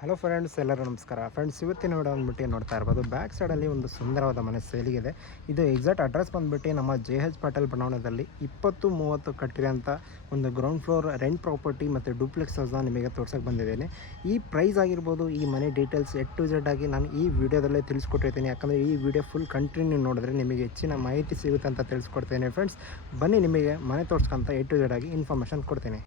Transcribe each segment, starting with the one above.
Hello friends, ಎಲ್ಲರೂ ನಮಸ್ಕಾರ. Friends, ಇವತ್ತಿನ ವಿಡಿಯೋ ಬಂದ್ಬಿಟ್ಟು ನೋಡ್ತಾ ಇರ್ಬೋದು, ಬ್ಯಾಕ್ ಸೈಡಲ್ಲಿ ಒಂದು ಸುಂದರವಾದ ಮನೆ ಸೇಲಿಗಿದೆ. ಇದು ಎಕ್ಸಾಕ್ಟ್ ಅಡ್ರೆಸ್ ಬಂದ್ಬಿಟ್ಟು ನಮ್ಮ JH ಪಾಟೀಲ್ ಬಡಾವಣೆಯಲ್ಲಿ 20-30 ಕಟ್ಟಿರೋಂಥ ಒಂದು ಗ್ರೌಂಡ್ ಫ್ಲೋರ್ ರೆಂಟ್ ಪ್ರಾಪರ್ಟಿ ಮತ್ತು ಡೂಪ್ಲೆಕ್ಸ್ ಹೌಸ್ನ ನಿಮಗೆ ತೋರ್ಸೋಕೆ ಬಂದಿದ್ದೇನೆ. ಈ ಪ್ರೈಸ್ ಆಗಿರ್ಬೋದು, ಈ ಮನೆ ಡೀಟೇಲ್ಸ್ A to Z ಆಗಿ ನಾನು ಈ ವಿಡಿಯೋದಲ್ಲೇ ತಿಳಿಸ್ಕೊಟ್ಟಿರ್ತೀನಿ. ಯಾಕಂದರೆ ಈ ವಿಡಿಯೋ ಫುಲ್ ಕಂಟಿನ್ಯೂ ನೋಡಿದ್ರೆ ನಿಮಗೆ ಹೆಚ್ಚಿನ ಮಾಹಿತಿ ಸಿಗುತ್ತೆ ಅಂತ ತಿಳಿಸ್ಕೊಡ್ತೇನೆ. ಫ್ರೆಂಡ್ಸ್, ಬನ್ನಿ ನಿಮಗೆ ಮನೆ ತೋರಿಸ್ಕೊಂತ A to Z ಆಗಿ ಇನ್ಫಾರ್ಮೇಷನ್ ಕೊಡ್ತೀನಿ.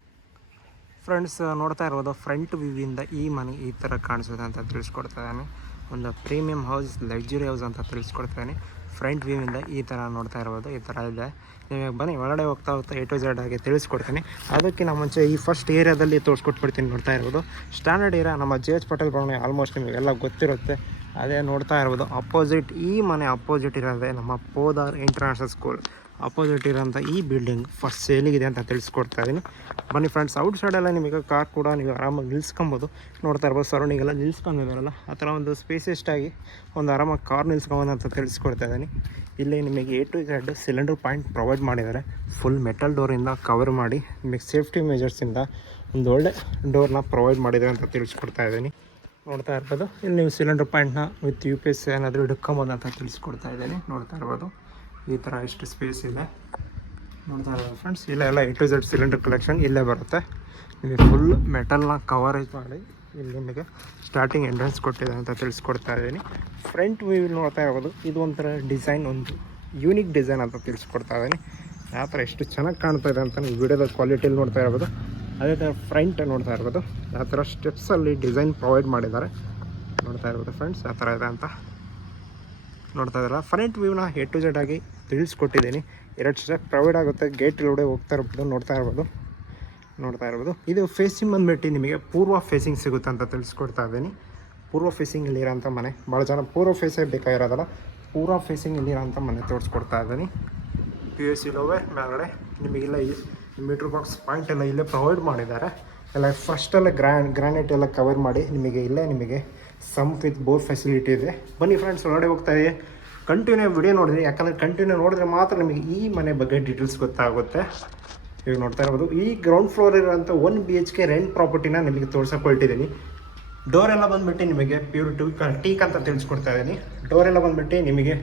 ಫ್ರೆಂಡ್ಸ್, ನೋಡ್ತಾ ಇರ್ಬೋದು, ಫ್ರಂಟ್ ವ್ಯೂವಿಂದ ಈ ಮನೆ ಈ ಥರ ಕಾಣಿಸುತ್ತೆ ಅಂತ ತಿಳಿಸ್ಕೊಡ್ತಾನೆ. ಒಂದು ಪ್ರೀಮಿಯಂ ಹೌಸ್, ಲಕ್ಸುರಿ ಹೌಸ್ ಅಂತ ತಿಳಿಸ್ಕೊಡ್ತಾನೆ. ಫ್ರಂಟ್ ವ್ಯೂವಿಂದ ಈ ಥರ ನೋಡ್ತಾ ಇರ್ಬೋದು, ಈ ಥರ ಇದೆ. ನಿಮಗೆ ಬನ್ನಿ ಒಳಗಡೆ ಹೋಗ್ತಾ A to Z ಆಗಿ ತಿಳಿಸ್ಕೊಡ್ತೀನಿ. ಅದಕ್ಕಿಂತ ಮುಂಚೆ ಈ ಫಸ್ಟ್ ಏರಿಯಾದಲ್ಲಿ ತೋರಿಸ್ಕೊಟ್ಬಿಡ್ತೀನಿ. ನೋಡ್ತಾ ಇರ್ಬೋದು, ಸ್ಟ್ಯಾಂಡರ್ಡ್ ಏರಿಯಾ ನಮ್ಮ JH ಪಾಟೀಲ್ ಬಡಾವಣೆ ಆಲ್ಮೋಸ್ಟ್ ನಿಮಗೆಲ್ಲ ಗೊತ್ತಿರುತ್ತೆ. ಅದೇ ನೋಡ್ತಾ ಇರ್ಬೋದು, ಅಪೋಸಿಟ್ ಈ ಮನೆ ಅಪೋಸಿಟ್ ಇರೋದೇ ನಮ್ಮ ಪೋದಾರ್ ಇಂಟರ್ನ್ಯಾಷನಲ್ ಸ್ಕೂಲ್ ಅಪೋಸಿಟ್ ಇರೋಂಥ ಈ ಬಿಲ್ಡಿಂಗ್ ಫಸ್ಟ್ ಸೇಲಿಗಿದೆ ಅಂತ ತಿಳಿಸ್ಕೊಡ್ತಾ ಇದ್ದೀನಿ. ಬನ್ನಿ ಫ್ರೆಂಡ್ಸ್, ಔಟ್ ಸೈಡೆಲ್ಲ ನಿಮಗೆ ಕಾರ್ ಕೂಡ ನೀವು ಆರಾಮಾಗಿ ನಿಲ್ಸ್ಕೊಬೋದು. ನೋಡ್ತಾ ಇರ್ಬೋದು, ಸರೌಂಡಿಂಗೆಲ್ಲ ನಿಲ್ಸ್ಕೊಂಡಿದ್ದಾರಲ್ಲ, ಆ ಥರ ಒಂದು ಸ್ಪೇಸಿಯಸ್ಟಾಗಿ ಒಂದು ಆರಾಮಾಗಿ ಕಾರ್ ನಿಲ್ಸ್ಕೊಬೋದು ಅಂತ ತಿಳಿಸ್ಕೊಡ್ತಾ ಇದ್ದೀನಿ. ಇಲ್ಲಿ ನಿಮಗೆ A to Z cylinder point provide ಮಾಡಿದ್ದಾರೆ. ಫುಲ್ ಮೆಟಲ್ ಡೋರಿಂದ ಕವರ್ ಮಾಡಿ ನಿಮಗೆ ಸೇಫ್ಟಿ ಮೆಜರ್ಸಿಂದ ಒಂದು ಒಳ್ಳೆ ಡೋರ್ನ ಪ್ರೊವೈಡ್ ಮಾಡಿದ್ದಾರೆ ಅಂತ ತಿಳಿಸ್ಕೊಡ್ತಾ ಇದ್ದೀನಿ. ನೋಡ್ತಾ ಇರ್ಬೋದು, ಇಲ್ಲಿ ನೀವು ಸಿಲಿಂಡರ್ ಪಾಯಿಂಟ್ನ ವಿತ್ UPS ಏನಾದರೂ ಹಿಡ್ಕೊಬೋದು ಅಂತ ತಿಳಿಸ್ಕೊಡ್ತಾ ಇದ್ದೀನಿ. ನೋಡ್ತಾ ಇರ್ಬೋದು, ಈ ಥರ ಎಷ್ಟು ಸ್ಪೇಸ್ ಇದೆ ನೋಡ್ತಾ ಇರ್ಬೋದು ಫ್ರೆಂಡ್ಸ್. ಇಲ್ಲೆಲ್ಲ A to Z cylinder collection ಇಲ್ಲೇ ಬರುತ್ತೆ. ನಿಮಗೆ ಫುಲ್ ಮೆಟಲ್ನ ಕವರೇಜ್ ಮಾಡಿ ಇಲ್ಲಿ ನಿಮಗೆ ಸ್ಟಾರ್ಟಿಂಗ್ ಎಂಟ್ರೆನ್ಸ್ ಕೊಟ್ಟಿದೆ ಅಂತ ತಿಳಿಸ್ಕೊಡ್ತಾ ಇದ್ದೀನಿ. ಫ್ರಂಟ್ ವ್ಯೂ ನೋಡ್ತಾ ಇರ್ಬೋದು, ಇದು ಒಂಥರ ಡಿಸೈನ್, ಒಂದು ಯೂನಿಕ್ ಡಿಸೈನ್ ಅಂತ ತಿಳಿಸ್ಕೊಡ್ತಾ ಇದ್ದೀನಿ. ಯಾವ ಥರ ಎಷ್ಟು ಚೆನ್ನಾಗಿ ಕಾಣ್ತಾ ಇದೆ ಅಂತ ನೀವು ವಿಡಿಯೋದ ಕ್ವಾಲಿಟಿಯಲ್ಲಿ ನೋಡ್ತಾ ಇರ್ಬೋದು. ಅದೇ ಥರ ಫ್ರಂಟ್ ನೋಡ್ತಾ ಇರ್ಬೋದು, ಯಾವ ಥರ ಸ್ಟೆಪ್ಸಲ್ಲಿ ಡಿಸೈನ್ ಪ್ರೊವೈಡ್ ಮಾಡಿದ್ದಾರೆ. ನೋಡ್ತಾ ಇರ್ಬೋದು ಫ್ರೆಂಡ್ಸ್, ಯಾವ ಥರ ಇದೆ ಅಂತ ನೋಡ್ತಾ ಇದ್ದಾರೆ. ಫ್ರಂಟ್ ವ್ಯೂನ A to Z ಆಗಿ ತಿಳಿಸ್ಕೊಟ್ಟಿದ್ದೀನಿ. 2 ಸ್ಟೆಪ್ ಪ್ರೊವೈಡ್ ಆಗುತ್ತೆ. ಗೇಟ್ ಲೋಡೆ ಹೋಗ್ತಾ ಇರ್ಬೋದು. ನೋಡ್ತಾ ಇರ್ಬೋದು, ಇದು ಫೇಸಿಂಗ್ ಬಂದುಬಿಟ್ಟು ನಿಮಗೆ ಪೂರ್ವ ಫೇಸಿಂಗ್ ಸಿಗುತ್ತೆ ಅಂತ ತಿಳಿಸ್ಕೊಡ್ತಾ ಇದ್ದೀನಿ. ಪೂರ್ವ ಫೇಸಿಂಗ್ ಇಲ್ಲಿರೋಂಥ ಮನೆ, ಭಾಳ ಜನ ಪೂರ್ವ ಫೇಸೇ ಬೇಕಾಗಿರೋದಲ್ಲ, ಪೂರ್ವ ಫೇಸಿಂಗ್ ಇಲ್ಲಿರೋಂಥ ಮನೆ ತೋರಿಸ್ಕೊಡ್ತಾ ಇದ್ದೀನಿ. POC ಲೋವೆ ಮೇಲ್ಗಡೆ ನಿಮಗೆಲ್ಲ ಮೀಟ್ರ್ ಬಾಕ್ಸ್ ಪಾಯಿಂಟ್ ಎಲ್ಲ ಇಲ್ಲೇ ಪ್ರೊವೈಡ್ ಮಾಡಿದ್ದಾರೆ. ಎಲ್ಲ ಫಸ್ಟಲ್ಲೇ ಗ್ರಾನೈಟ್ ಎಲ್ಲ ಕವರ್ ಮಾಡಿ ನಿಮಗೆ ಸಂಪ್ ವಿತ್ ಬೋರ್ ಫೆಸಿಲಿಟಿ ಇದೆ. ಬನ್ನಿ ಫ್ರೆಂಡ್ಸ್, ಒಳಗಡೆ ಹೋಗ್ತಾ ಇದೆ. ಕಂಟಿನ್ಯೂ ವಿಡಿಯೋ ನೋಡಿದ್ರಿ, ಯಾಕಂದರೆ ಕಂಟಿನ್ಯೂ ನೋಡಿದ್ರೆ ಮಾತ್ರ ನಿಮಗೆ ಈ ಮನೆ ಬಗ್ಗೆ ಡೀಟೇಲ್ಸ್ ಗೊತ್ತಾಗುತ್ತೆ. ಈಗ ನೋಡ್ತಾ ಇರ್ಬೋದು, ಈ ಗ್ರೌಂಡ್ ಫ್ಲೋರ್ ಇರೋಂಥ 1 BHK ರೆಂಟ್ ಪ್ರಾಪರ್ಟಿನ ನಿಮಗೆ ತೋರ್ಸೋಕೆ ಹೊರಟಿದ್ದೀನಿ. ಡೋರ್ ಎಲ್ಲ ಬಂದುಬಿಟ್ಟು ನಿಮಗೆ ಪ್ಯೂರ್ ಟೀಕ್ ಅಂತ ತಿಳಿಸ್ಕೊಡ್ತಾ ಇದ್ದೀನಿ. ಡೋರ್ ಎಲ್ಲ ಬಂದುಬಿಟ್ಟು ನಿಮಗೆ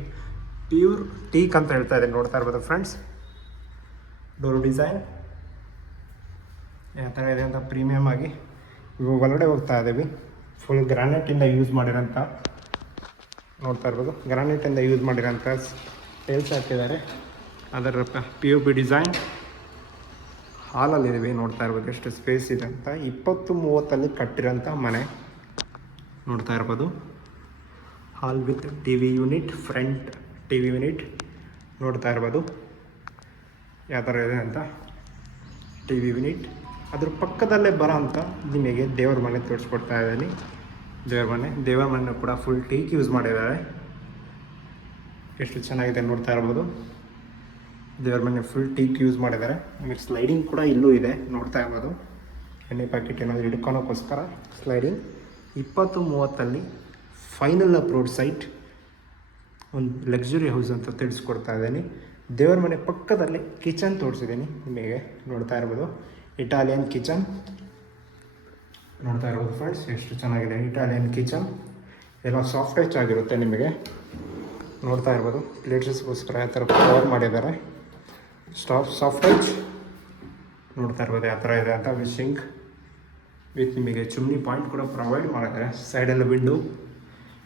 ಪ್ಯೂರ್ ಟೀಕ್ ಅಂತ ಹೇಳ್ತಾ ಇದ್ದೀನಿ. ನೋಡ್ತಾ ಇರ್ಬೋದು ಫ್ರೆಂಡ್ಸ್, ಡೋರ್ ಡಿಸೈನ್ ಯಾವ ಥರ ಇದೆ ಅಂತ ಪ್ರೀಮಿಯಮ್ ಆಗಿ ಇವಾಗ ಒಳಗಡೆ ಹೋಗ್ತಾ ಇದ್ದೀವಿ. ಫುಲ್ ಗ್ರಾನೈಟಿಂದ ಯೂಸ್ ಮಾಡಿರೋಂಥ ನೋಡ್ತಾ ಇರ್ಬೋದು, ಗ್ರಾನೈಟಿಂದ ಯೂಸ್ ಮಾಡಿರೋಂಥ ಟೈಲ್ಸ್ ಹಾಕಿದ್ದಾರೆ. ಅದರ POP ಡಿಸೈನ್ ಹಾಲಲ್ಲಿದ್ದೀವಿ. ನೋಡ್ತಾ ಇರ್ಬೋದು ಎಷ್ಟು ಸ್ಪೇಸ್ ಇದೆ ಅಂತ. 20-30 ಕಟ್ಟಿರೋಂಥ ಮನೆ ನೋಡ್ತಾ ಇರ್ಬೋದು. ಹಾಲ್ with TV unit, front TV unit ನೋಡ್ತಾ ಇರ್ಬೋದು ಯಾವ ಥರ ಇದೆ ಅಂತ. TV ಯೂನಿಟ್, ಅದ್ರ ಪಕ್ಕದಲ್ಲೇ ಬರೋ ಅಂಥ ನಿಮಗೆ ದೇವ್ರ ಮನೆ ತೋರಿಸ್ಕೊಡ್ತಾ ಇದ್ದೀನಿ. ದೇವರ ಮನೆ ಕೂಡ ಫುಲ್ ಟೀಕ್ ಯೂಸ್ ಮಾಡಿದ್ದಾರೆ. ಎಷ್ಟು ಚೆನ್ನಾಗಿದೆ ನೋಡ್ತಾ ಇರ್ಬೋದು. ದೇವ್ರ ಮನೆ ಫುಲ್ ಟೀಕ್ ಯೂಸ್ ಮಾಡಿದ್ದಾರೆ. ನಿಮಗೆ ಸ್ಲೈಡಿಂಗ್ ಕೂಡ ಇಲ್ಲೂ ಇದೆ. ನೋಡ್ತಾ ಇರ್ಬೋದು, ಎಣ್ಣೆ ಪ್ಯಾಕೆಟ್ ಏನಾದರೂ ಹಿಡ್ಕೊಳೋಕ್ಕೋಸ್ಕರ ಸ್ಲೈಡಿಂಗ್. 20-30 ಫೈನಲ್ ಅಪ್ರೂವ್ಡ್ ಸೈಟ್, ಒಂದು ಲಕ್ಸುರಿ ಹೌಸ್ ಅಂತ ತಿಳಿಸ್ಕೊಡ್ತಾ ಇದ್ದೀನಿ. ದೇವರ ಮನೆ ಪಕ್ಕದಲ್ಲಿ ಕಿಚನ್ ತೋರಿಸಿದ್ದೀನಿ ನಿಮಗೆ. ನೋಡ್ತಾ ಇರ್ಬೋದು, ಇಟಾಲಿಯನ್ ಕಿಚನ್ ನೋಡ್ತಾ ಇರ್ಬೋದು ಫ್ರೆಂಡ್ಸ್, ಎಷ್ಟು ಚೆನ್ನಾಗಿದೆ ಇಟಾಲಿಯನ್ ಕಿಚನ್. ಎಲ್ಲ ಸಾಫ್ಟ್ ಟಚ್ ಆಗಿರುತ್ತೆ ನಿಮಗೆ. ನೋಡ್ತಾ ಇರ್ಬೋದು, ಪ್ಲೇಟ್ಸ್ಗೋಸ್ಕರ ಯಾವ ಥರ ಪ್ರೊವೈಡ್ ಮಾಡಿದ್ದಾರೆ. ಸಾಫ್ಟ್ ಟಚ್ ನೋಡ್ತಾ ಇರ್ಬೋದು ಯಾವ ಥರ ಇದೆ ಅಂತ. ವಿಶಿಂಗ್ ವಿತ್ ನಿಮಗೆ ಚಿಮ್ನಿ ಪಾಯಿಂಟ್ ಕೂಡ ಪ್ರೊವೈಡ್ ಮಾಡಿದ್ದಾರೆ. ಸೈಡೆಲ್ಲ ವಿಂಡೋ,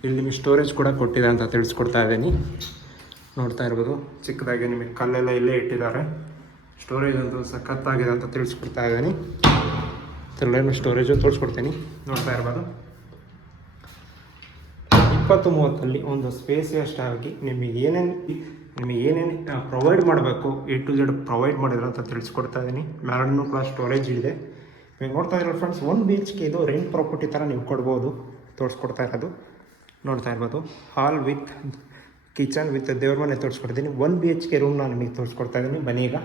ಇಲ್ಲಿ ನಿಮಗೆ ಸ್ಟೋರೇಜ್ ಕೂಡ ಕೊಟ್ಟಿದೆ ಅಂತ ತಿಳಿಸ್ಕೊಡ್ತಾ ಇದ್ದೀನಿ. ನೋಡ್ತಾ ಇರ್ಬೋದು, ಚಿಕ್ಕದಾಗಿ ನಿಮಗೆ ಕಲ್ಲೆಲ್ಲ ಇಲ್ಲೇ ಇಟ್ಟಿದ್ದಾರೆ. ಸ್ಟೋರೇಜ್ ಅಂತೂ ಸಖತ್ತಾಗಿದೆ ಅಂತ ತಿಳಿಸ್ಕೊಡ್ತಾ ಇದ್ದೀನಿ. ಥರಲೇನು ಸ್ಟೋರೇಜು ತೋರಿಸ್ಕೊಡ್ತೀನಿ. ನೋಡ್ತಾ ಇರ್ಬೋದು, 20-30 ಒಂದು ಸ್ಪೇಸಿಯಸ್ಟಾಗಿ ನಿಮಗೆ ಏನೇನು ಪ್ರೊವೈಡ್ ಮಾಡಬೇಕು A to Z ಪ್ರೊವೈಡ್ ಮಾಡಿದ್ರು ಅಂತ ತಿಳಿಸ್ಕೊಡ್ತಾ ಇದ್ದೀನಿ. ಮ್ಯಾರಣ್ಣು ಕೂಡ ಸ್ಟೋರೇಜ್ ಇದೆ. ಈಗ ನೋಡ್ತಾ ಇರೋ ಫ್ರೆಂಡ್ಸ್, 1 BHK ಇದು ರೆಂಟ್ ಪ್ರಾಪರ್ಟಿ ಥರ ನೀವು ಕೊಡ್ಬೋದು. ತೋರಿಸ್ಕೊಡ್ತಾ ಇರೋದು ನೋಡ್ತಾ ಇರ್ಬೋದು. ಹಾಲ್ ವಿತ್ ಕಿಚನ್ ವಿತ್ ದೇವ್ರ ಮನೆ ತೋರಿಸ್ಕೊಡ್ತೀನಿ. 1 BHK ರೂಮ್ನ ನಿಮಗೆ ತೋರಿಸ್ಕೊಡ್ತಾ ಇದ್ದೀನಿ. ಬನ್ನಿ, ಈಗ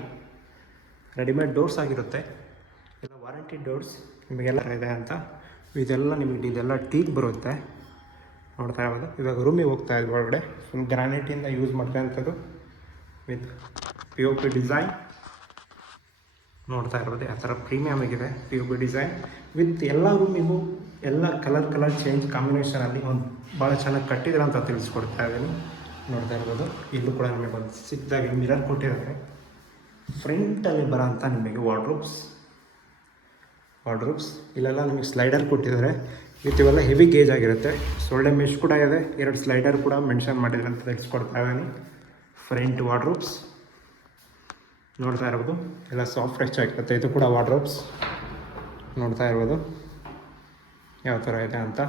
ರೆಡಿಮೇಡ್ ಡೋರ್ಸ್ ಆಗಿರುತ್ತೆ, ಎಲ್ಲ ವಾರಂಟಿ ಡೋರ್ಸ್ ನಿಮಗೆಲ್ಲ ಇದೆ ಅಂತ. ಇದೆಲ್ಲ ಇದೆಲ್ಲ ಟೀಕ್ ಬರುತ್ತೆ. ನೋಡ್ತಾ ಇರ್ಬೋದು, ಇವಾಗ ರೂಮಿಗೆ ಹೋಗ್ತಾ ಇದ್ವಿ. ಒಳಗಡೆ ಫುಲ್ ಗ್ರಾನೈಟಿಂದ ಯೂಸ್ ಮಾಡ್ತಕ್ಕಂಥದ್ದು ವಿತ್ POP ಡಿಸೈನ್ ನೋಡ್ತಾ ಇರ್ಬೋದು. ಆ ಥರ ಪ್ರೀಮಿಯಮ್ ಆಗಿದೆ POP ಡಿಸೈನ್ ವಿತ್ ಎಲ್ಲ ರೂಮಿಗೂ ಎಲ್ಲ ಕಲರ್ ಚೇಂಜ್ ಕಾಂಬಿನೇಷನಲ್ಲಿ ಒಂದು ಭಾಳ ಚೆನ್ನಾಗಿ ಕಟ್ಟಿದ್ರೆ ಅಂತ ತಿಳಿಸ್ಕೊಡ್ತಾ ಇದ್ದೀನಿ. ನೋಡ್ತಾ ಇರ್ಬೋದು, ಇಲ್ಲೂ ಕೂಡ ನಿಮಗೆ ಒಂದು ಸಿಕ್ಕದಾಗಿ ಮಿರರ್ ಕೊಟ್ಟಿದ್ದಾರೆ. ಫ್ರಂಟಲ್ಲಿ ಬರೋಂಥ ನಿಮಗೆ ವಾರ್ಡ್ರೂಬ್ಸ್ ಇಲ್ಲೆಲ್ಲ ನಿಮಗೆ ಸ್ಲೈಡರ್ ಕೊಟ್ಟಿದ್ದಾರೆ. ಇವೆಲ್ಲ ಹೆವಿ ಗೇಜ್ ಆಗಿರುತ್ತೆ. ಸೊಳ್ಳೆ ಮೆಶ್ ಕೂಡ ಇದೆ, 2 ಸ್ಲೈಡರ್ ಕೂಡ ಮೆನ್ಷನ್ ಮಾಡಿದ್ರೆ ಅಂತ ತಿಳಿಸ್ಕೊಡ್ತಾ ಇದ್ದೀನಿ. ಫ್ರಂಟ್ ವಾರ್ಡ್ರೂಬ್ಸ್ ನೋಡ್ತಾ ಇರ್ಬೋದು, ಎಲ್ಲ ಸಾಫ್ಟ್ ಟಚ್ ಆಗಿರುತ್ತೆ. ಇದು ಕೂಡ ವಾರ್ಡ್ರೂಬ್ಸ್ ನೋಡ್ತಾ ಇರ್ಬೋದು ಯಾವ ಥರ ಇದೆ ಅಂತ.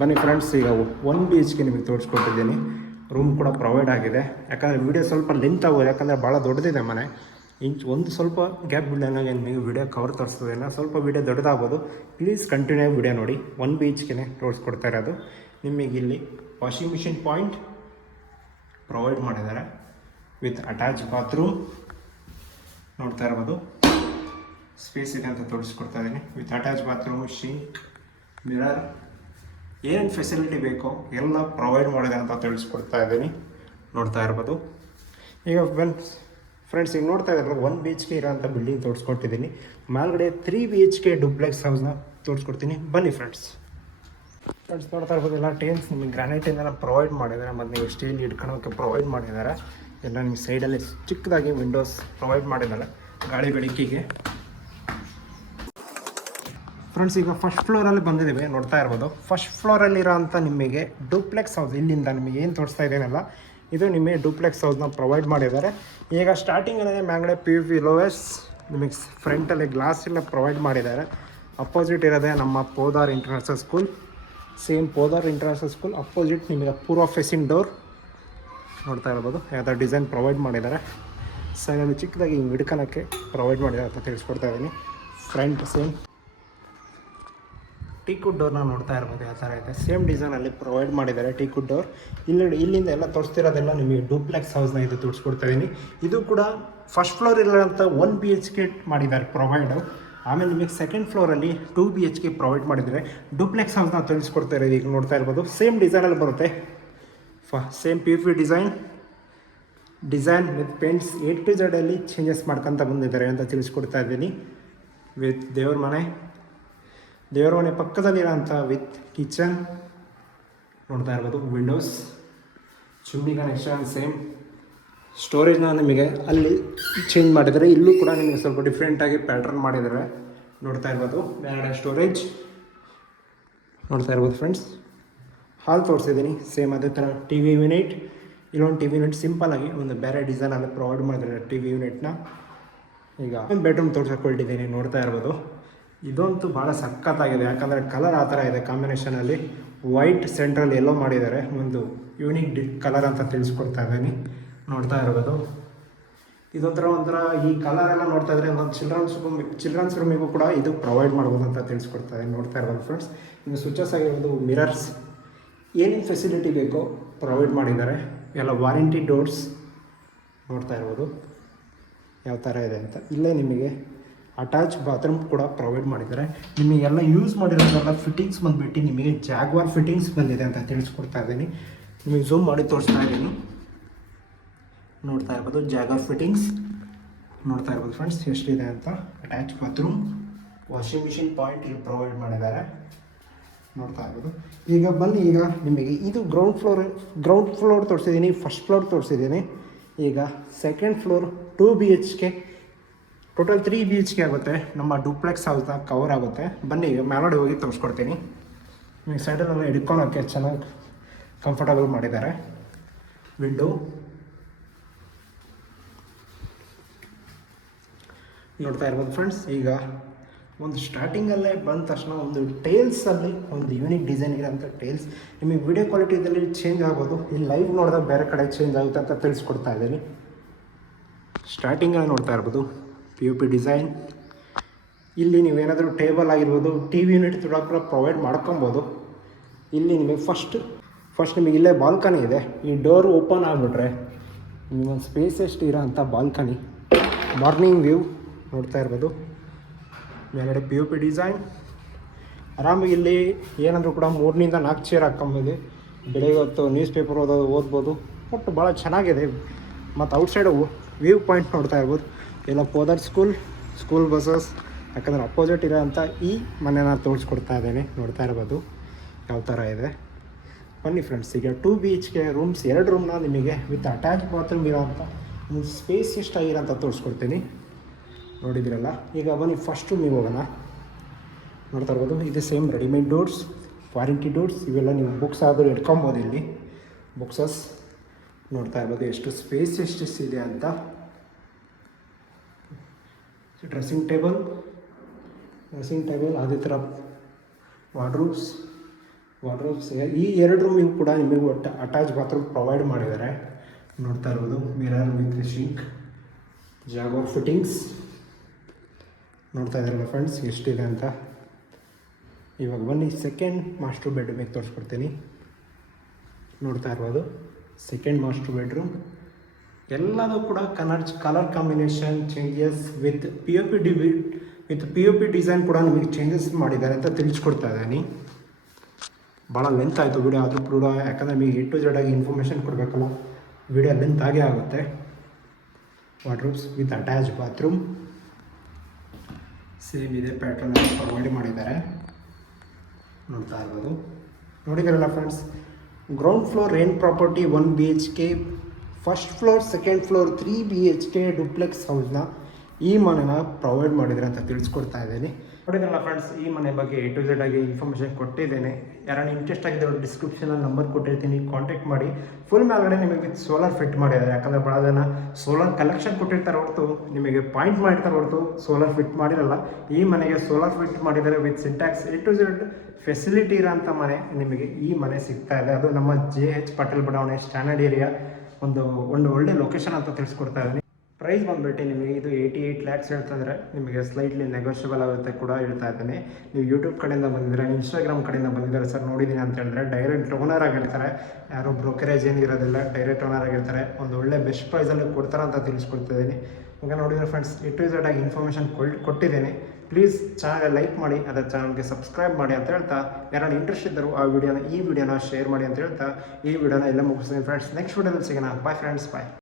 ಬನ್ನಿ ಫ್ರೆಂಡ್ಸ್, ಈಗ 1 BHK ನಿಮಗೆ ತೋರಿಸ್ಕೊಟ್ಟಿದ್ದೀನಿ. ರೂಮ್ ಕೂಡ ಪ್ರೊವೈಡ್ ಆಗಿದೆ. ಯಾಕಂದರೆ ವೀಡಿಯೋ ಸ್ವಲ್ಪ ಲೆಂತ್ ಆಗೋದು, ಯಾಕಂದರೆ ಭಾಳ ದೊಡ್ಡದಿದೆ ಮನೆ. ಒಂದು ಸ್ವಲ್ಪ ಗ್ಯಾಪ್ ಬಿಡೋಂಗೆ ನಿಮಗೆ ವೀಡಿಯೋ ಕವರ್ ತೋರಿಸ್ತದೆ. ಸ್ವಲ್ಪ ವೀಡಿಯೋ ದೊಡ್ಡದಾಗ್ಬೋದು. ಪ್ಲೀಸ್ ಕಂಟಿನ್ಯೂ ವಿಡಿಯೋ ನೋಡಿ. 1 BHK ತೋರಿಸ್ಕೊಡ್ತಾ ಇರೋದು. ನಿಮಗೆ ಇಲ್ಲಿ ವಾಷಿಂಗ್ ಮಿಷಿನ್ ಪಾಯಿಂಟ್ ಪ್ರೊವೈಡ್ ಮಾಡಿದ್ದಾರೆ ವಿತ್ ಅಟ್ಯಾಚ್ ಬಾತ್ರೂಮ್. ನೋಡ್ತಾ ಇರ್ಬೋದು, ಸ್ಪೇಸ್ ಇದೆ ಅಂತ ತೋರಿಸ್ಕೊಡ್ತಾ ಇದ್ದೀನಿ. With attach bathroom, sink, mirror, ಏನೇನು ಫೆಸಿಲಿಟಿ ಬೇಕೋ ಎಲ್ಲ ಪ್ರೊವೈಡ್ ಮಾಡಿದೆ ಅಂತ ತಿಳಿಸ್ಕೊಡ್ತಾ ಇದ್ದೀನಿ. ನೋಡ್ತಾ ಇರ್ಬೋದು. ಈಗ ಫ್ರೆಂಡ್ಸ್ ಈಗ ನೋಡ್ತಾ ಇದ್ದಾರೆ 1 BHK ಇರೋಂಥ ಬಿಲ್ಡಿಂಗ್ ತೋರಿಸ್ಕೊಟ್ಟಿದ್ದೀನಿ. ಮೇಲ್ಗಡೆ 3 BHK ಡುಪ್ಲೆಕ್ಸ್ ಹೌಸ್ನ ತೋರಿಸ್ಕೊಡ್ತೀನಿ. ಬನ್ನಿ ಫ್ರೆಂಡ್ಸ್ ನೋಡ್ತಾ ಇರ್ಬೋದು, ಎಲ್ಲ ಟೇಲ್ಸ್ ನಿಮಗೆ ಗ್ರಾನೈಟಿಂದ ಪ್ರೊವೈಡ್ ಮಾಡಿದ್ದಾರೆ. ಮತ್ತು ನೀವು ಸ್ಟೀಲ್ ಇಟ್ಕೊಳ್ಳೋಕ್ಕೆ ಪ್ರೊವೈಡ್ ಮಾಡಿದ್ದಾರೆ. ಎಲ್ಲ ನಿಮ್ಮ ಸೈಡಲ್ಲಿ ಚಿಕ್ಕದಾಗಿ ವಿಂಡೋಸ್ ಪ್ರೊವೈಡ್ ಮಾಡಿದ್ದಾರೆ ಗಾಳಿ ಬೆಳಕಿಗೆ. ಫ್ರೆಂಡ್ಸ್ ಈಗ ಫಸ್ಟ್ ಫ್ಲೋರಲ್ಲಿ ಬಂದಿದ್ದೀವಿ. ನೋಡ್ತಾ ಇರ್ಬೋದು, ಫಸ್ಟ್ ಫ್ಲೋರಲ್ಲಿರೋಂಥ ನಿಮಗೆ ಡೂಪ್ಲೆಕ್ಸ್ ಹೌಸ್, ಇಲ್ಲಿಂದ ನಿಮಗೆ ಏನು ತೋರಿಸ್ತಾ ಇದ್ದೀನಲ್ಲ ಇದು ನಿಮಗೆ ಡೂಪ್ಲೆಕ್ಸ್ ಹೌಸ್ನ ಪ್ರೊವೈಡ್ ಮಾಡಿದ್ದಾರೆ. ಈಗ ಸ್ಟಾರ್ಟಿಂಗಲ್ಲೇ ಮ್ಯಾಗಡೆ PVP ಲೋವೆಸ್ ನಿಮಗೆ ಫ್ರಂಟಲ್ಲಿ ಗ್ಲಾಸ್ ಎಲ್ಲ ಪ್ರೊವೈಡ್ ಮಾಡಿದ್ದಾರೆ. ಅಪೋಸಿಟ್ ಇರೋದೇ ನಮ್ಮ Podar international school. Same Podar international school opposite ನಿಮಗೆ ಪೂರ್ವ ಫೇಸಿಂಗ್ ಡೋರ್ ನೋಡ್ತಾ ಇರ್ಬೋದು. ಯಾವುದೋ ಡಿಸೈನ್ ಪ್ರೊವೈಡ್ ಮಾಡಿದ್ದಾರೆ. ಸೈಡಲ್ಲಿ ಚಿಕ್ಕದಾಗಿ ಹಿಂಗೆ ಹಿಡ್ಕೊಳಕ್ಕೆ ಪ್ರೊವೈಡ್ ಮಾಡಿದ್ದಾರೆ ಅಂತ ತಿಳಿಸ್ಕೊಡ್ತಾ ಇದ್ದೀನಿ. ಫ್ರಂಟ್ ಸೇಮ್ ಟೀಕುಡ್ ಡೋರ್ನ ನೋಡ್ತಾ ಇರ್ಬೋದು ಯಾವ ಥರ ಇದೆ. ಸೇಮ್ ಡಿಸೈನಲ್ಲಿ ಪ್ರೊವೈಡ್ ಮಾಡಿದ್ದಾರೆ ಟೀಕುಡ್ ಡೋರ್. ಇಲ್ಲಿಂದ ಎಲ್ಲ ತೋರಿಸ್ತಿರೋದೆಲ್ಲ ನಿಮಗೆ ಡೂಪ್ಲೆಕ್ಸ್ ಹೌಸ್ನ ಇದು ತೋರಿಸ್ಕೊಡ್ತಾ ಇದ್ದೀನಿ. ಇದು ಕೂಡ ಫಸ್ಟ್ ಫ್ಲೋರ್ ಇರೋಂಥ 1 BHK ಮಾಡಿದ್ದಾರೆ ಪ್ರೊವೈಡು. ಆಮೇಲೆ ನಿಮಗೆ ಸೆಕೆಂಡ್ ಫ್ಲೋರಲ್ಲಿ 2 BHK ಪ್ರೊವೈಡ್ ಮಾಡಿದರೆ ಡೂಪ್ಲೆಕ್ಸ್ ಹೌಸ್ನ ತೋರಿಸ್ಕೊಡ್ತಾ ಇರೋದು. ಈಗ ನೋಡ್ತಾ ಇರ್ಬೋದು, ಸೇಮ್ ಡಿಸೈನಲ್ಲಿ ಬರುತ್ತೆ. Same PVP design with paints A to Z ಅಲ್ಲಿ ಚೇಂಜಸ್ ಮಾಡ್ಕೊತ ಬಂದಿದ್ದಾರೆ ಅಂತ ತಿಳಿಸ್ಕೊಡ್ತಾ ಇದ್ದೀನಿ. ವಿತ್ ದೇವ್ರ ಮನೆ ಪಕ್ಕದಲ್ಲಿರೋಂಥ ವಿತ್ ಕಿಚನ್ ನೋಡ್ತಾ ಇರ್ಬೋದು. ವಿಂಡೋಸ್, ಚಿಮ್ನಿ ಕನೆಕ್ಷನ್, ಸೇಮ್ ಸ್ಟೋರೇಜ್ನ ನಿಮಗೆ ಅಲ್ಲಿ ಚೇಂಜ್ ಮಾಡಿದ್ದಾರೆ. ಇಲ್ಲೂ ಕೂಡ ನಿಮಗೆ ಸ್ವಲ್ಪ ಡಿಫ್ರೆಂಟಾಗಿ ಪ್ಯಾಟ್ರನ್ ಮಾಡಿದ್ದಾರೆ. ನೋಡ್ತಾ ಇರ್ಬೋದು, ಬೇರೆ ಸ್ಟೋರೇಜ್ ನೋಡ್ತಾ ಇರ್ಬೋದು. ಫ್ರೆಂಡ್ಸ್ ಹಾಲ್ ತೋರಿಸಿದ್ದೀನಿ. ಸೇಮ್ ಅದೇ ಥರ TV ಯೂನಿಟ್, ಇಲ್ಲೊಂದು TV ಯೂನಿಟ್ ಸಿಂಪಲ್ಲಾಗಿ ಒಂದು ಬೇರೆ ಡಿಸೈನಲ್ಲಿ ಪ್ರೊವೈಡ್ ಮಾಡಿದ್ದಾರೆ TV ಯೂನಿಟ್ನ. ಈಗ ಒಂದು ಬೆಡ್ರೂಮ್ ತೋರಿಸ್ಕೊಳ್ತಿದ್ದೀನಿ. ನೋಡ್ತಾ ಇರ್ಬೋದು, ಇದಂತೂ ಭಾಳ ಸಖತ್ತಾಗಿದೆ. ಯಾಕಂದರೆ ಕಲರ್ ಆ ಥರ ಇದೆ ಕಾಂಬಿನೇಷನಲ್ಲಿ. ವೈಟ್ ಸೆಂಟ್ರಲ್ ಎಲ್ಲೋ ಮಾಡಿದ್ದಾರೆ. ಒಂದು ಯೂನಿಕ್ ಕಲರ್ ಅಂತ ತಿಳಿಸ್ಕೊಡ್ತಾ ಇದ್ದೀನಿ. ನೋಡ್ತಾ ಇರ್ಬೋದು, ಒಂಥರ ಈ ಕಲರ್ ಎಲ್ಲ ನೋಡ್ತಾ ಇದ್ರೆ ಒಂದು ಚಿಲ್ಡ್ರನ್ಸ್ ರೂಮಿಗೂ ಕೂಡ ಇದು ಪ್ರೊವೈಡ್ ಮಾಡ್ಬೋದು ಅಂತ ತಿಳಿಸ್ಕೊಡ್ತಾ ಇದ್ದೀನಿ. ನೋಡ್ತಾ ಇರ್ಬೋದು ಫ್ರೆಂಡ್ಸ್, ಇನ್ನು ಸ್ವಿಚಸ್ ಆಗಿರ್ಬೋದು, ಮಿರರ್ಸ್, ಏನೇನು ಫೆಸಿಲಿಟಿ ಬೇಕೋ ಪ್ರೊವೈಡ್ ಮಾಡಿದ್ದಾರೆ. ಎಲ್ಲ ವಾರಂಟಿ ಡೋರ್ಸ್ ನೋಡ್ತಾ ಇರ್ಬೋದು ಯಾವ ಥರ ಇದೆ ಅಂತ. ಇಲ್ಲೇ ನಿಮಗೆ ಅಟ್ಯಾಚ್ ಬಾತ್ರೂಮ್ ಕೂಡ ಪ್ರೊವೈಡ್ ಮಾಡಿದ್ದಾರೆ. ನಿಮಗೆಲ್ಲ ಯೂಸ್ ಮಾಡಿರೋದೆಲ್ಲ ಫಿಟ್ಟಿಂಗ್ಸ್ ಬಂದುಬಿಟ್ಟು ನಿಮಗೆ ಜಾಗ್ವಾರ್ ಫಿಟ್ಟಿಂಗ್ಸ್ ಬಂದಿದೆ ಅಂತ ತಿಳಿಸ್ಕೊಡ್ತಾ ಇದ್ದೀನಿ. ನಿಮಗೆ ಝೂಮ್ ಮಾಡಿ ತೋರಿಸ್ತಾ ಇದ್ದೀನಿ. ನೋಡ್ತಾ ಇರ್ಬೋದು, ಜಾಗ್ವಾರ್ ಫಿಟ್ಟಿಂಗ್ಸ್ ನೋಡ್ತಾ ಇರ್ಬೋದು ಫ್ರೆಂಡ್ಸ್ ಎಷ್ಟಿದೆ ಅಂತ. Attach bathroom, washing machine point ಇಲ್ಲಿ ಪ್ರೊವೈಡ್ ಮಾಡಿದ್ದಾರೆ. ನೋಡ್ತಾ ಇರ್ಬೋದು. ಈಗ ಬನ್ನಿ, ಈಗ ನಿಮಗೆ ಇದು ಗ್ರೌಂಡ್ ಫ್ಲೋರ್ ತೋರಿಸಿದ್ದೀನಿ, ಫಸ್ಟ್ ಫ್ಲೋರ್ ತೋರಿಸಿದ್ದೀನಿ. ಈಗ second floor 2 BHK, total 3 BHK ಆಗುತ್ತೆ. ನಮ್ಮ ಡೂಪ್ಲೆಕ್ಸ್ ಹೌಸ್ನ ಕವರ್ ಆಗುತ್ತೆ. ಬನ್ನಿ ಈಗ ಮೇಲ್ಗಡೆ ಹೋಗಿ ತೋರಿಸ್ಕೊಡ್ತೀನಿ. ನಿಮಗೆ ಸೈಡಲ್ಲೆಲ್ಲ ಹಿಡ್ಕೊಳೋಕ್ಕೆ ಚೆನ್ನಾಗಿ ಕಂಫರ್ಟಬಲ್ ಮಾಡಿದ್ದಾರೆ. ವಿಂಡೋ ನೋಡ್ತಾ ಇರ್ಬೋದು ಫ್ರೆಂಡ್ಸ್. ಈಗ ಒಂದು ಸ್ಟಾರ್ಟಿಂಗಲ್ಲೇ ಬಂದ ತಕ್ಷಣ ಒಂದು ಟೇಲ್ಸಲ್ಲಿ ಒಂದು ಯೂನಿಕ್ ಡಿಸೈನ್ ಇರೋಂಥ ಟೇಲ್ಸ್. ನಿಮಗೆ ವಿಡಿಯೋ ಕ್ವಾಲಿಟಿದಲ್ಲಿ ಚೇಂಜ್ ಆಗ್ಬೋದು, ಇಲ್ಲಿ ಲೈವ್ ನೋಡಿದಾಗ ಬೇರೆ ಕಡೆ ಚೇಂಜ್ ಆಗುತ್ತೆ ಅಂತ ತಿಳಿಸ್ಕೊಡ್ತಾ ಇದ್ದೀನಿ. ಸ್ಟಾರ್ಟಿಂಗಲ್ಲಿ ನೋಡ್ತಾ ಇರ್ಬೋದು POP ಡಿಸೈನ್. ಇಲ್ಲಿ ನೀವೇನಾದರೂ ಟೇಬಲ್ ಆಗಿರ್ಬೋದು, TV ಯೂನಿಟ್ ಕೂಡ ಪ್ರೊವೈಡ್ ಮಾಡ್ಕೊಬೋದು. ಇಲ್ಲಿ ನಿಮಗೆ ಫಸ್ಟ್ ನಿಮಗೆ ಇಲ್ಲೇ ಬಾಲ್ಕನಿ ಇದೆ. ಈ ಡೋರ್ ಓಪನ್ ಆಗಿಬಿಟ್ರೆ ನಿಮಗೊಂದು ಸ್ಪೇಸ್ ಎಷ್ಟು ಇರೋ ಅಂಥ ಬಾಲ್ಕನಿ, ಮಾರ್ನಿಂಗ್ ವ್ಯೂ ನೋಡ್ತಾ ಇರ್ಬೋದು. ಮೇಲ್ಗಡೆ POP ಡಿಸೈನ್. ಆರಾಮಾಗಿ ಇಲ್ಲಿ ಏನಂದರೂ ಕೂಡ 3 4 ಚೇರ್ ಹಾಕ್ಕೊಂಬೋದು. ಬೆಳಗ್ಗೆ ಹೊತ್ತು ನ್ಯೂಸ್ ಪೇಪರ್ ಓದ್ಬೋದು. ಒಟ್ಟು ಭಾಳ ಚೆನ್ನಾಗಿದೆ. ಮತ್ತು ಔಟ್ಸೈಡ್ ವ್ಯೂ ಪಾಯಿಂಟ್ ನೋಡ್ತಾ ಇರ್ಬೋದು. ಎಲ್ಲ ಪೋದರ್ ಸ್ಕೂಲ್ ಬಸ್ಸಸ್ ಯಾಕಂದರೆ ಅಪೋಸಿಟ್ ಇರೋಂಥ ಈ ಮನೆನ ತೋರಿಸ್ಕೊಡ್ತಾ ಇದ್ದೇನೆ, ನೋಡ್ತಾ ಇರ್ಬೋದು ಯಾವ ಥರ ಇದೆ. ಬನ್ನಿ ಫ್ರೆಂಡ್ಸ್, ಈಗ 2 BHK ರೂಮ್ಸ್, 2 ರೂಮ್ನ ನಿಮಗೆ ವಿತ್ ಅಟ್ಯಾಚ್ ಬಾತ್ರೂಮ್ ಇರೋಂಥ ಒಂದು ಸ್ಪೇಸ್ ಎಷ್ಟಾಗಿರೋಂಥ ತೋರಿಸ್ಕೊಡ್ತೀನಿ. ನೋಡಿದಿರಲ್ಲ, ಈಗ ಬನ್ನಿ ಫಸ್ಟ್ ರೂಮಿಗೆ ಹೋಗೋಣ. ನೋಡ್ತಾ ಇರ್ಬೋದು, ಇದು same readymade doors, warranty doors, ಇವೆಲ್ಲ ನೀವು ಬುಕ್ಸ್ ಆದರೂ ಇಟ್ಕೊಬೋದು. ಇಲ್ಲಿ ಬುಕ್ಸಸ್ ನೋಡ್ತಾ ಇರ್ಬೋದು ಎಷ್ಟು ಸ್ಪೇಸ್ ಎಷ್ಟಿದೆ ಅಂತ. ಡ್ರೆಸ್ಸಿಂಗ್ ಟೇಬಲ್, ಅದೇ ಥರ ವಾರ್ಡ್ರೂಬ್ಸ್. ಈ 2 ರೂಮಿಗೂ ಕೂಡ ನಿಮಗೆ ಒಟ್ಟು ಅಟ್ಯಾಚ್ ಬಾತ್ರೂಮ್ ಪ್ರೊವೈಡ್ ಮಾಡಿದ್ದಾರೆ. ನೋಡ್ತಾ ಇರ್ಬೋದು, ಮಿರರ್ ವಿತ್ ಶಿಂಕ್, ಜಾಗರ್ ಫಿಟ್ಟಿಂಗ್ಸ್. ನೋಡ್ತಾ ಇದ್ದಾರಲ್ಲ ಫ್ರೆಂಡ್ಸ್ ಎಷ್ಟಿದೆ ಅಂತ. ಇವಾಗ ಬನ್ನಿ ಸೆಕೆಂಡ್ ಮಾಸ್ಟರ್ ಬೆಡ್ರೂಮಿಗೆ ತೋರಿಸ್ಕೊಡ್ತೀನಿ. ನೋಡ್ತಾ ಇರ್ಬೋದು ಸೆಕೆಂಡ್ ಮಾಸ್ಟರ್ ಬೆಡ್ರೂಮ್. ಎಲ್ಲದೂ ಕೂಡ colour combination changes with P O P design ಕೂಡ ನಿಮಗೆ ಚೇಂಜಸ್ ಮಾಡಿದ್ದಾರೆ ಅಂತ ತಿಳಿಸ್ಕೊಡ್ತಾ ಇದ್ದೀನಿ. ಭಾಳ ಲೆಂತ್ ಆಯಿತು ವಿಡಿಯೋ, ಆದರೂ ಕೂಡ ಯಾಕಂದರೆ ನಿಮಗೆ A to Z ಆಗಿ ಇನ್ಫಾರ್ಮೇಷನ್ ಕೊಡಬೇಕಲ್ಲ, ವಿಡಿಯೋ ಲೆಂತ್ ಆಗೇ ಆಗುತ್ತೆ. Wardrobes with attach bathroom same ಇದೇ ಪ್ಯಾಟ್ರನ್ ಪ್ರೊವೈಡ್ ಮಾಡಿದ್ದಾರೆ. ನೋಡ್ತಾ ಇರ್ಬೋದು, ನೋಡಿದ್ರಲ್ಲ ಫ್ರೆಂಡ್ಸ್, ಗ್ರೌಂಡ್ ಫ್ಲೋರ್ ರೇನ್ property 1 BHK, first floor, second floor 3 BHK duplex ಹೌಸ್ನ ಈ ಮನೆನ ಪ್ರೊವೈಡ್ ಮಾಡಿದರೆ ಅಂತ ತಿಳಿಸ್ಕೊಡ್ತಾ ಇದ್ದೀನಿ. ನೋಡಿದ್ರಲ್ಲ ಫ್ರೆಂಡ್ಸ್, ಈ ಮನೆ ಬಗ್ಗೆ A to Z ಆಗಿ ಇನ್ಫಾರ್ಮೇಷನ್ ಕೊಟ್ಟಿದ್ದೇನೆ. ಯಾರನ್ನ ಇಂಟ್ರೆಸ್ಟ್ ಆಗಿದ್ದರೂ ಡಿಸ್ಕ್ರಿಪ್ಷನಲ್ಲಿ ನಂಬರ್ ಕೊಟ್ಟಿರ್ತೀನಿ, ಕಾಂಟ್ಯಾಕ್ಟ್ ಮಾಡಿ. ಫುಲ್ ಮೇಲ್ಗಡೆ ನಿಮಗೆ ವಿತ್ ಸೋಲಾರ್ ಫಿಟ್ ಮಾಡಿದ್ದಾರೆ. ಯಾಕಂದರೆ ಭಾಳ ಜನ ಸೋಲಾರ್ ಕಲೆಕ್ಷನ್ ಕೊಟ್ಟಿರ್ತಾರೆ ಹೊರತು ನಿಮಗೆ ಪಾಯಿಂಟ್ ಮಾಡಿರ್ತಾರೆ ಹೊರತು ಸೋಲಾರ್ ಫಿಟ್ ಮಾಡಿರಲ್ಲ. ಈ ಮನೆಗೆ ಸೋಲಾರ್ ಫಿಟ್ ಮಾಡಿದ್ದಾರೆ with syntax A to Z facility ಇರೋಂಥ ಮನೆ ನಿಮಗೆ ಈ ಮನೆ ಸಿಗ್ತಾ ಇದೆ. ಅದು ನಮ್ಮ JH ಪಾಟೀಲ್ ಬಡಾವಣೆ ಸ್ಟ್ಯಾಂಡರ್ಡ್ ಏರಿಯಾ, ಒಂದು ಒಳ್ಳೆ ಲೊಕೇಶನ್ ಅಂತ ತಿಳಿಸ್ಕೊಡ್ತಾ ಇದ್ದೀನಿ. ಪ್ರೈಸ್ ಬಂದುಬಿಟ್ಟು ನಿಮಗೆ ಇದು 88 lakhs ಹೇಳ್ತಂದರೆ ನಿಮಗೆ ಸ್ಲೈಟ್ಲಿ ನೆಗೋಷಿಯಬಲ್ ಆಗುತ್ತೆ ಕೂಡ ಹೇಳ್ತಾ ಇದ್ದೀನಿ. ನೀವು ಯೂಟ್ಯೂಬ್ ಕಡೆಯಿಂದ ಬಂದಿದ್ದೀರಾ, ಇನ್ಸ್ಟಾಗ್ರಾಮ್ ಕಡೆಯಿಂದ ಬಂದಿದ್ದಾರೆ ಸರ್ ನೋಡಿದ್ದೀನಿ ಅಂತ ಹೇಳಿದ್ರೆ ಡೈರೆಕ್ಟ್ ಓನರ್ ಆಗಿರ್ತಾರೆ. ಯಾರೋ ಬ್ರೋಕರೇಜ್ ಏನು ಇರೋದಿಲ್ಲ, ಡೈರೆಕ್ಟ್ ಓನರ್ ಆಗಿರ್ತಾರೆ. ಒಂದು ಒಳ್ಳೆ ಬೆಸ್ಟ್ ಪ್ರೈಸಲ್ಲಿ ಕೊಡ್ತಾರೆ ಅಂತ ತಿಳಿಸ್ಕೊಡ್ತಿದ್ದೀನಿ. ಈಗ ನೋಡಿದರೆ ಫ್ರೆಂಡ್ಸ್, A to Z ಆಗಿ ಇನ್ಫಾರ್ಮೇಷನ್ ಕೊಟ್ಟಿದ್ದೀನಿ. ಪ್ಲೀಸ್ ಚಾನಲ್ ಲೈಕ್ ಮಾಡಿ, ಅದರ ಚಾನಲ್ಗೆ ಸಬ್ಸ್ಕ್ರೈಬ್ ಮಾಡಿ ಅಂತ ಹೇಳ್ತಾ, ಯಾರು ಇಂಟ್ರೆಸ್ಟ್ ಇದ್ದರು ಈ ವಿಡಿಯೋನ ಶೇರ್ ಮಾಡಿ ಅಂತ ಹೇಳ್ತಾ ಈ ವಿಡಿಯೋನ ಎಲ್ಲ ಮುಗಿಸ್ತೀನಿ ಫ್ರೆಂಡ್ಸ್. ನೆಕ್ಸ್ಟ್ ವಿಡಿಯೋದಲ್ಲಿ ಸಿಗೋಣ. ಬಾಯ್ ಫ್ರೆಂಡ್ಸ್, ಬಾಯ್.